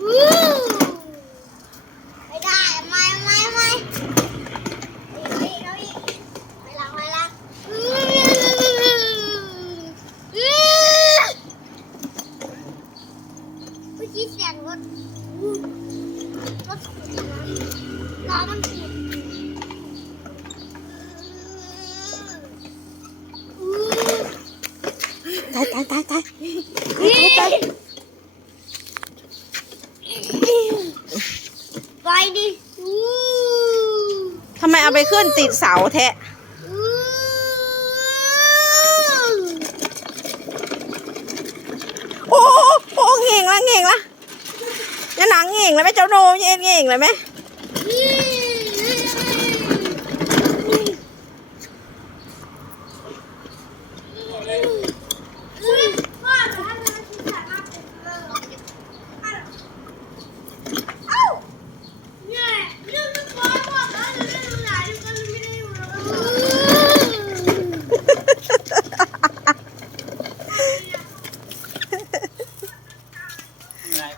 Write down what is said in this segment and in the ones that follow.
วู้ไม่ได้ไม่ไม่ไม่เอาอีกเอาอีกไปหลังไปหลังอื้ออื้อเมื่อกี้เสียงรถอู้รถขุดน้ำล้อมันขีดอู้ตายตายตายตาย ไปดิอู้ทำไมเอาไปขึ้นติดเสาแทะอู้โอ้โอ้โอ้เง่งละเง่งละอย่าหนังเง่งแล้วไหมเจ้าโนเย็นเง่งเลยไหมยี่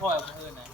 พ่อเอาคนอื่นนะ